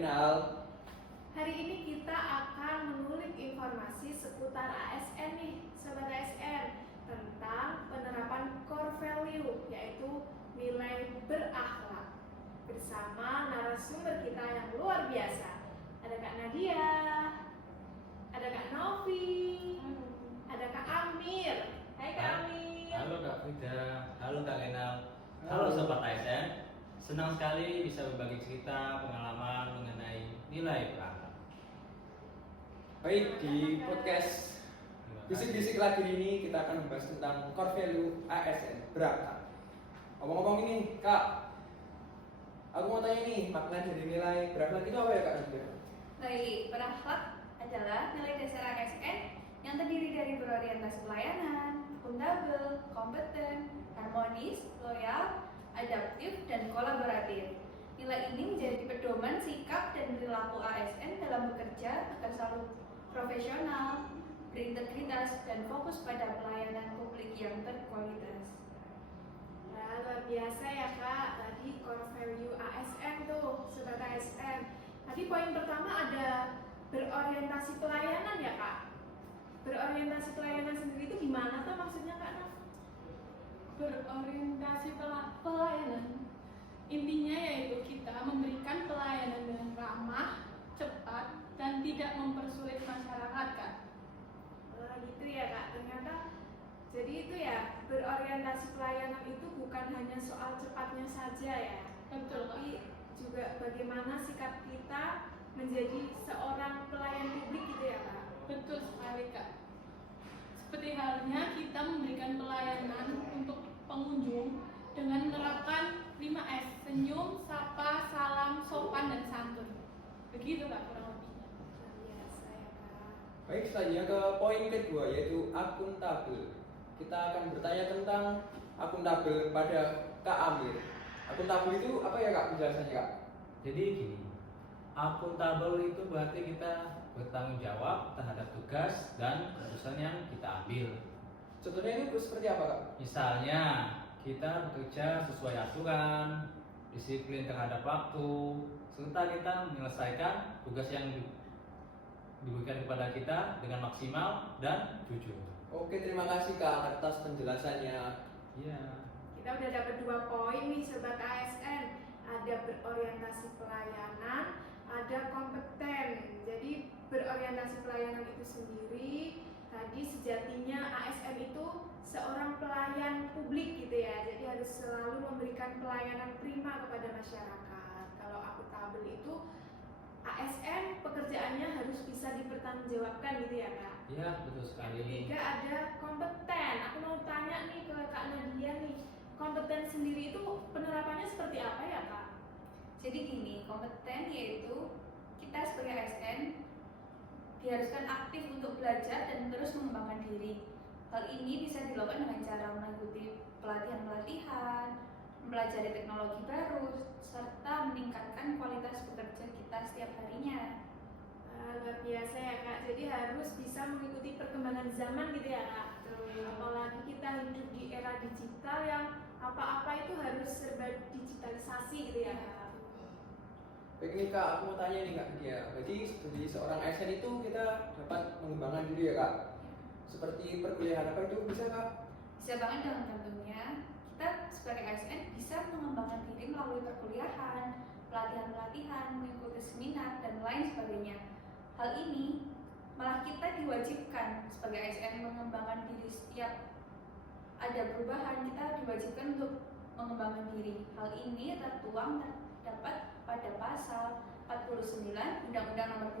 kenal. Hari ini kita akan mengulik informasi seputar ASN nih, Sobat ASN, tentang penerapan core value, yaitu nilai berakhlak. Bersama narasumber kita yang luar biasa. Ada Kak Nadia, ada Kak Novi, ada Kak Amir. Hai Kak Amir. Halo Kak Frida, halo Kak Kenal, halo Sobat ASN. Senang sekali bisa berbagi cerita, pengalaman mengenai nilai berakhlak. Baik, di podcast Bisik-bisik lagi ini kita akan membahas tentang core value ASN, berakhlak. Ngomong-ngomong ini, Kak, aku mau tanya nih, makna dari nilai berakhlak itu apa ya Kak Nadia? Baik, berakhlak adalah nilai dasar ASN yang terdiri dari berorientasi pelayanan, akuntabel, kompeten, harmonis, loyal, adaptif, dan kolaboratif. Nilai ini menjadi pedoman sikap dan perilaku ASN dalam bekerja agar selalu profesional, berintegritas, dan fokus pada pelayanan publik yang berkualitas. Nah, luar biasa ya Kak, tadi core value ASN tuh, Sobat ASN. Tadi poin pertama ada berorientasi pelayanan ya Kak. Berorientasi pelayanan sendiri itu gimana tuh maksudnya Kak Naf? Berorientasi pelayanan intinya yaitu kita memberikan pelayanan dengan ramah, cepat, dan tidak mempersulit masyarakat Kak. Gitu ya Kak, ternyata jadi itu ya, berorientasi pelayanan itu bukan hanya soal cepatnya saja ya, Betul, tapi juga bagaimana sikap kita menjadi seorang pelayan publik gitu ya Kak. Betul sekali Kak. Seperti halnya kita memberikan pelayanan untuk pengunjung dengan menerapkan 5S, senyum, sapa, salam, sopan, dan santun. Begitu Kak kurang lebihnya. Luar biasa ya Kak. Baik, selanjutnya ke poin kedua yaitu akuntabel. Kita akan bertanya tentang akuntabel pada Kak Amir. Akuntabel itu apa ya Kak penjelasannya Kak? Jadi gini, akuntabel itu berarti kita bertanggung jawab terhadap tugas dan keputusan yang kita ambil. Contohnya itu seperti apa Kak? Misalnya, kita bekerja sesuai aturan, disiplin terhadap waktu, serta kita menyelesaikan tugas yang diberikan kepada kita dengan maksimal dan jujur. Oke, terima kasih Kak atas penjelasannya. Iya. Kita udah dapat 2 poin nih Sobat ASN. Ada berorientasi pelayanan, ada kompeten. Jadi berorientasi pelayanan itu sendiri, tadi sejatinya ASN itu seorang pelayan publik gitu ya. Jadi harus selalu memberikan pelayanan prima kepada masyarakat. Kalau akuntabel itu ASN pekerjaannya harus bisa dipertanggungjawabkan gitu ya Kak. Iya, betul sekali. Ketiga ada kompeten. Aku mau tanya nih ke Kak Nadia nih, kompeten sendiri itu penerapannya seperti apa ya Kak? Jadi gini, kompeten yaitu kita sebagai ASN diharuskan aktif untuk belajar dan terus mengembangkan diri. Hal ini bisa dilakukan dengan cara mengikuti pelatihan-pelatihan, mempelajari teknologi baru, serta meningkatkan kualitas bekerja kita setiap harinya. Luar biasa ya Kak, jadi harus bisa mengikuti perkembangan zaman gitu ya Kak. Apalagi kita hidup di era digital yang apa-apa itu harus serba digitalisasi gitu ya Kak. Baik nih Kak, aku mau tanya nih Kak dia. Jadi sebagai seorang ASN itu kita dapat mengembangkan diri ya Kak. Seperti perkuliahan apa itu bisa Kak? Bisa banget dengan tentunya kita sebagai ASN bisa mengembangkan diri melalui perkuliahan, pelatihan-pelatihan, mengikuti seminar, dan lain sebagainya. Hal ini malah kita diwajibkan sebagai ASN mengembangkan diri setiap ada perubahan, kita diwajibkan untuk mengembangkan diri. Hal ini tertuang terdapat pada pasal 49 Undang-Undang Nomor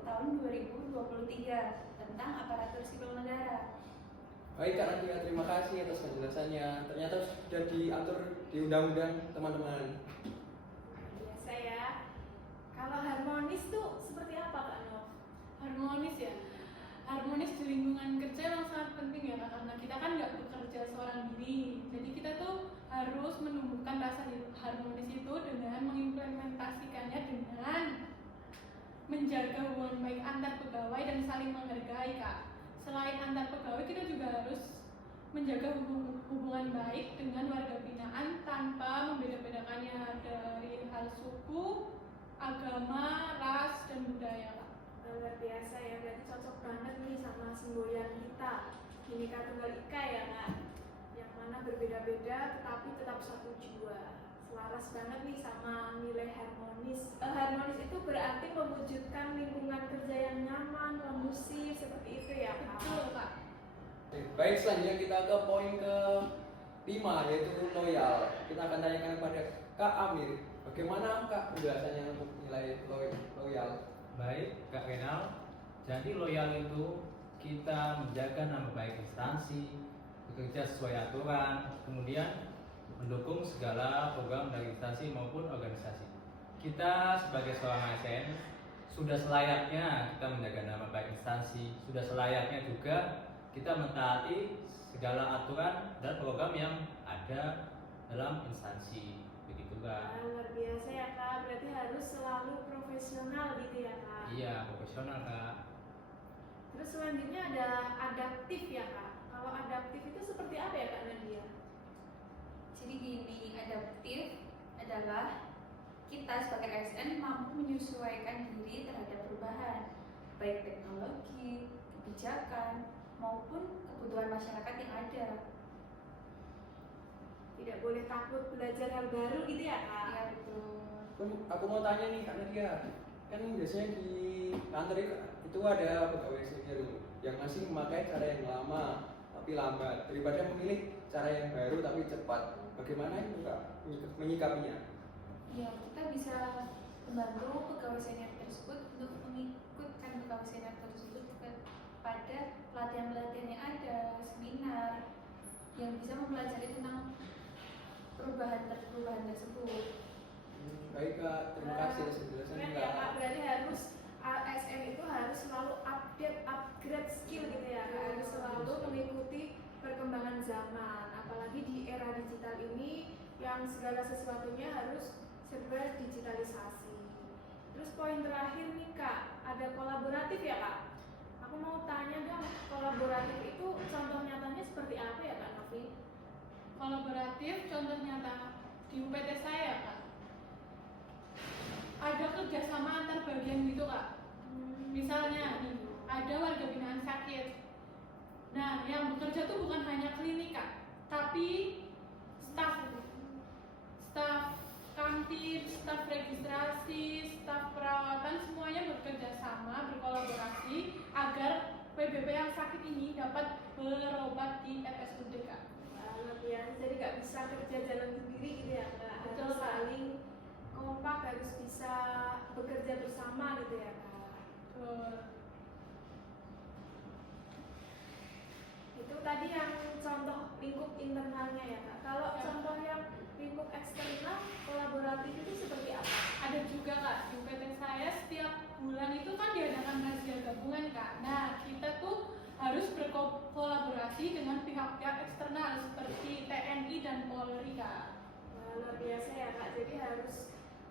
20 Tahun 2023 tentang aparatur sipil negara. Baik Kak Nadia, terima kasih atas penjelasannya. Ternyata sudah diatur di undang-undang teman-teman. Biasa ya. Kalau harmonis tuh seperti apa Kak Nov? Harmonis ya. Harmonis di lingkungan kerja yang sangat penting ya Kak, karena kita kan nggak bekerja seorang diri. Jadi kita tuh harus menumbuhkan rasa harmonis itu dengan mengimplementasikannya dengan menjaga hubungan baik antar pegawai dan saling menghargai Kak. Selain antar pegawai, kita juga harus menjaga hubungan baik dengan warga binaan tanpa membeda-bedakannya dari hal suku, agama, ras, dan budaya, Kak. Luar biasa ya, berarti cocok banget nih sama semboyan kita Bhinneka Tunggal Ika ya Kak, yang mana berbeda-beda tetapi tetap satu jiwa. Selaras banget nih sama nilai harmonis. Harmonis itu berarti mewujudkan lingkungan kerja yang nyaman, kondusif, seperti itu ya Kak. Betul, Kak. Baik, selanjutnya kita ke poin ke-5 yaitu loyal. Kita akan tanyakan kepada Kak Amir, bagaimana Kak penjelasannya untuk nilai loyal? Baik, Kak Renal. Jadi loyal itu kita menjaga nama baik instansi, bekerja sesuai aturan, kemudian mendukung segala program dari instansi maupun organisasi. Kita sebagai seorang ASN sudah selayaknya kita menjaga nama baik instansi, sudah selayaknya juga kita mentaati segala aturan dan program yang ada dalam instansi. Begitu, Kak. Luar biasa ya Kak, berarti harus selalu profesional gitu ya Kak. Iya, profesional, Kak. Terus selanjutnya ada adaptif ya Kak. Kalau adaptif itu seperti apa ya Kak Nadia? Jadi gini, adaptif adalah kita sebagai ASN mampu menyesuaikan diri terhadap perubahan, baik teknologi, kebijakan, maupun kebutuhan masyarakat yang ada. Tidak boleh takut belajar hal baru gitu ya Kak. Iya betul. Aku mau tanya nih Kak Nadia, kan biasanya di kantor itu ada pegawai senior yang masih memakai cara yang lama tapi lambat daripada memilih cara yang baru tapi cepat. Bagaimana itu Kak menyikapinya? Ya, kita bisa membantu pegawai senior tersebut untuk mengikutkan pegawai senior tersebut kepada pelatihan-pelatihan yang ada, seminar yang bisa mempelajari tentang perubahan tersebut. Baik Kak, terima kasih atas penjelasannya Keren ya Kak, Kak. berarti harus ASN itu harus selalu upgrade skill gitu ya Kak. Harus selalu mengikuti perkembangan zaman. Apalagi di era digital ini yang segala sesuatunya harus serba digitalisasi. Terus poin terakhir nih Kak, ada kolaboratif ya Kak. Aku mau tanya dong, kolaboratif itu contoh nyatanya seperti apa ya Kak Novi? Kolaboratif, contoh nyata di UPT saya, Kak. Ada kerjasama antar bagian gitu, Kak. Misalnya nih, ada warga binaan sakit. Nah, yang bekerja tuh bukan hanya klinik, Kak, tapi staf kantin, staf registrasi, staf perawatan, semuanya bekerja sama, berkolaborasi agar PBB yang sakit ini dapat berobat di RSUD, Kak. Luar biasa, jadi nggak bisa kerja jalan sendiri gitu ya Kak. Betul, Harus Kak. saling kompak, harus bisa bekerja bersama gitu ya Kak. Itu tadi yang contoh lingkup internalnya ya Kak. Kalau Ya. contoh yang lingkup eksternal kolaboratif itu seperti apa? Ada juga, Kak, di UPT saya setiap bulan itu kan diadakan razia gabungan, Kak. Nah, kita tuh harus berkolaborasi dengan pihak-pihak eksternal seperti TNI dan Polri, Kak. Luar biasa ya Kak. Jadi harus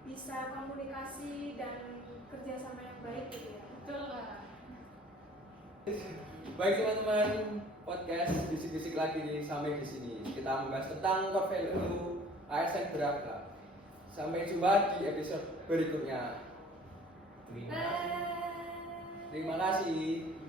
bisa komunikasi dan kerjasama yang baik gitu ya. Betul, Kak. Baik teman-teman, podcast bisik-bisik lagi nih sampai di sini. Kita membahas tentang core value ASN Braka. Sampai jumpa di episode berikutnya. Terima Terima kasih.